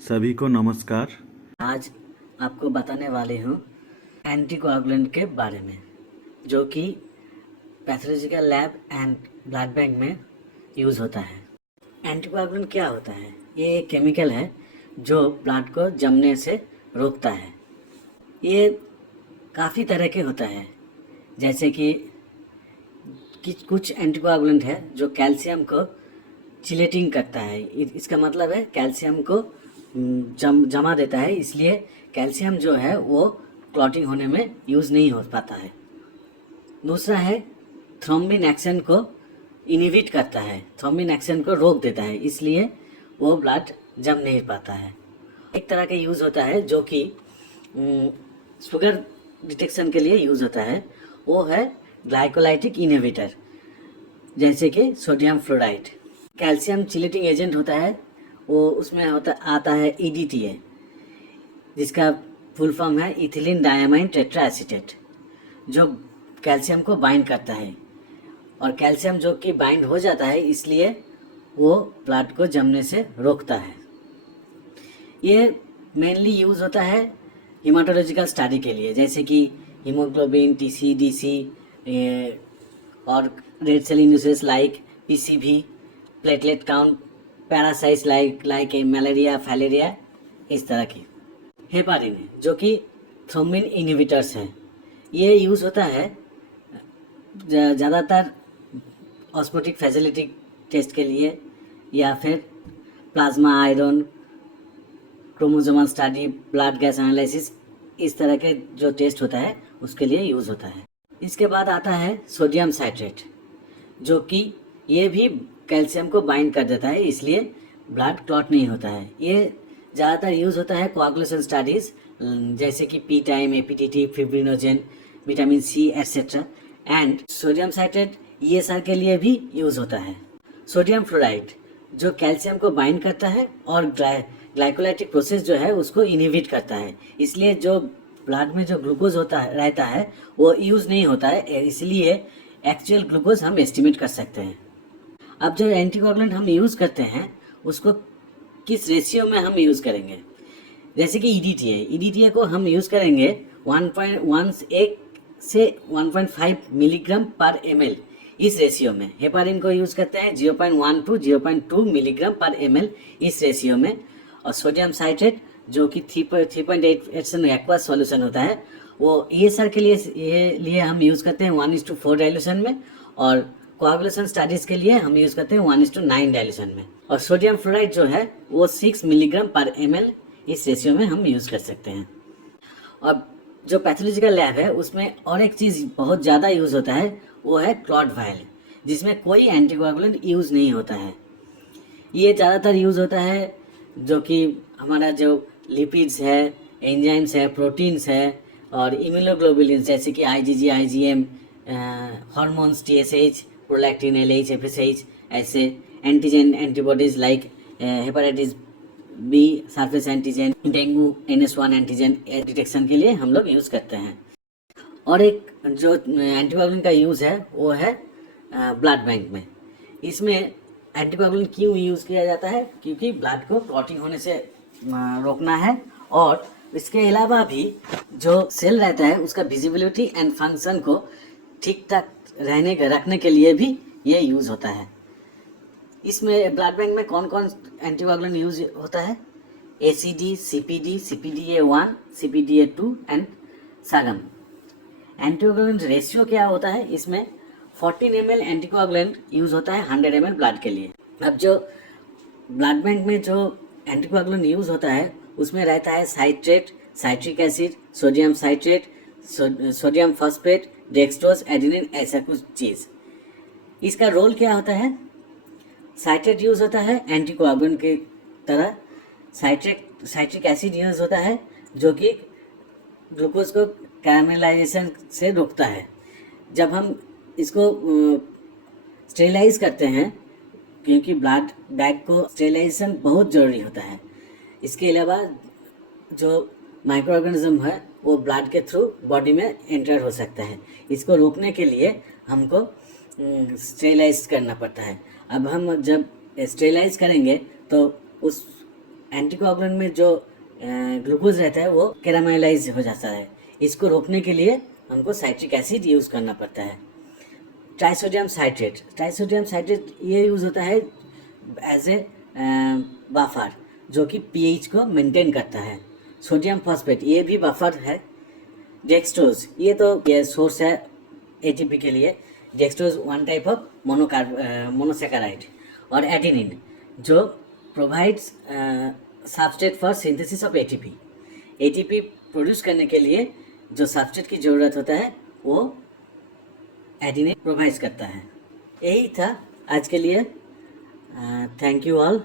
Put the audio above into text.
सभी को नमस्कार। आज आपको बताने वाले हूँ एंटीकोआगुलेंट के बारे में, जो कि pathological lab and blood bank में यूज़ होता है। एंटीकोआगुलेंट क्या होता है? ये एक केमिकल है जो ब्लड को जमने से रोकता है। ये काफ़ी तरह के होता है, जैसे कि कुछ एंटीकोआगुलेंट है जो कैल्शियम को चिलेटिंग करता है। इसका मतलब है कैल्शियम को जमा देता है, इसलिए कैल्शियम जो है वो क्लॉटिंग होने में यूज़ नहीं हो पाता है। दूसरा है थ्रोम्बिन एक्शन को इनहिबिट करता है, थ्रोम्बिन एक्शन को रोक देता है, इसलिए वो ब्लड जम नहीं पाता है। एक तरह का यूज़ होता है जो कि शुगर डिटेक्शन के लिए यूज़ होता है, वो है ग्लाइकोलाइटिक इनहिबिटर, जैसे कि sodium fluoride. Calcium chelating agent होता है, वो उसमें आता है EDTA, जिसका फुल फॉर्म है इथिलीन डायमाइन टेट्रा एसीटेट, जो कैल्शियम को बाइंड करता है। और कैल्शियम जो कि बाइंड हो जाता है, इसलिए वो ब्लड को जमने से रोकता है। ये मेनली यूज़ होता है हीमाटोलॉजिकल स्टडी के लिए, जैसे कि हीमोग्लोबिन, TC, DC और red cell indices like PCV, platelet count, parasites like malaria, filaria, इस तरह की। हेपारिन जो कि थ्रोम्बिन इनहिबिटर्स हैं, ये यूज़ होता है ज़्यादातर ऑस्मोटिक फैसिलिटी टेस्ट के लिए, या फिर plasma iron, chromosomal study, blood gas analysis, इस तरह के जो टेस्ट होता है उसके लिए यूज़ होता है। इसके बाद आता है सोडियम साइट्रेट, जो कि ये भी कैल्शियम को बाइंड कर देता है, इसलिए ब्लड क्लॉट नहीं होता है। ये ज़्यादातर यूज़ होता है कोआगुलेशन स्टडीज़, जैसे कि P time, APTT, fibrinogen, vitamin C etcetera. And sodium citrate ESR के लिए भी यूज़ होता है। सोडियम फ्लोराइड जो कैल्शियम को बाइंड करता है और ग्लाइकोलाइटिक प्रोसेस जो है उसको इनहिबिट करता है, इसलिए जो ब्लड में जो ग्लूकोज रहता है वो यूज़ नहीं होता है, इसलिए एक्चुअल ग्लूकोज हम एस्टिमेट कर सकते हैं। अब जो एंटीकोआगुलेंट हम यूज़ करते हैं उसको किस रेशियो में हम यूज़ करेंगे? जैसे कि EDTA को हम यूज़ करेंगे 1 से 1.5 मिलीग्राम पर ml, इस रेशियो में। हेपारिन को यूज़ करते हैं 0.1 to 0.2 मिलीग्राम पर ml, इस रेशियो में। और सोडियम साइट्रेट जो कि 3.8% एक्वस सॉल्यूशन होता है, वो ESR के लिए हम यूज़ करते हैं 1:4 डाइल्यूशन में, और कोआगुलेशन स्टडीज़ के लिए हम यूज़ करते हैं 1:9 डाइल्यूशन में। और सोडियम फ्लोराइड जो है वो 6 मिलीग्राम पर ml, इस रेशियो में हम यूज़ कर सकते हैं। और जो पैथोलॉजिकल लैब है उसमें और एक चीज़ बहुत ज़्यादा यूज़ होता है, वो है क्लॉट वायल, जिसमें कोई एंटीकोआगुलेंट यूज़ नहीं होता है। ये ज़्यादातर यूज़ होता है जो कि हमारा जो लिपिड्स है, एंजाइम्स है, प्रोटीन्स है, और इम्यूनोग्लोबुलिन जैसे कि IgG, IgM, hormones TSH, prolactin, LH, FSH, ऐसे antigen antibodies like hepatitis B surface antigen, dengue NS1 antigen detection के लिए हम लोग यूज़ करते हैं। और एक जो एंटीकोआगुलेंट का यूज़ है वो है ब्लड बैंक में। इसमें एंटीकोआगुलेंट क्यों यूज़ किया जाता है? क्योंकि ब्लड को क्लॉटिंग होने से रोकना है, और इसके अलावा भी जो सेल रहता है उसका विजिबिलिटी एंड फंक्शन को ठीक ठाक रखने के लिए भी ये यूज़ होता है। इसमें ब्लड बैंक में कौन कौन एंटीकोआगुलेंट यूज होता है? ACD, CPD, CPDA1, CPDA2 and Sagam. Anticoagulant ratio क्या होता है? इसमें 14 ml एंटीकोआगुलेंट यूज़ होता है 100 ml ब्लड के लिए। अब जो ब्लड बैंक में जो एंटीकोआगुलेंट यूज़ होता है उसमें रहता है citrate, citric acid, sodium citrate, sodium phosphate, dextrose, adenine, ऐसा कुछ चीज़। इसका रोल क्या होता है? साइट्रेट यूज़ होता है एंटीकोआगुलेंट की तरह, साइट्रिक एसिड यूज़ होता है जो कि ग्लूकोज को कैरामेलाइजेशन से रोकता है। जब हम इसको स्टेरिलाइज करते हैं, क्योंकि ब्लड बैग को स्टेरिलाइजेशन बहुत ज़रूरी होता है। इसके अलावा जो माइक्रो ऑर्गेनिज्म है वो ब्लड के थ्रू बॉडी में एंटर हो सकता है, इसको रोकने के लिए हमको स्टेरिलाइज करना पड़ता है। अब हम जब स्टेरिलाइज करेंगे तो उस एंटीकोगुलेंट में जो ग्लूकोज रहता है वो कैरामेलाइज हो जाता है। इसको रोकने के लिए हमको साइट्रिक एसिड यूज़ करना पड़ता है। ट्राइसोडियम साइट्रेट ये यूज़ होता है एज ए बफर, जो कि पीएच को मेंटेन करता है। सोडियम फॉस्फेट ये भी बफर है। डेक्सट्रोज ये सोर्स है एटीपी के लिए। Dextrose one type of monosaccharide. और एडेनिन जो provides substrate for synthesis of ATP. ATP produce करने के लिए जो सबस्ट्रेट की ज़रूरत होता है वो एडेनिन प्रोवाइड करता है। यही था आज के लिए। Thank you all.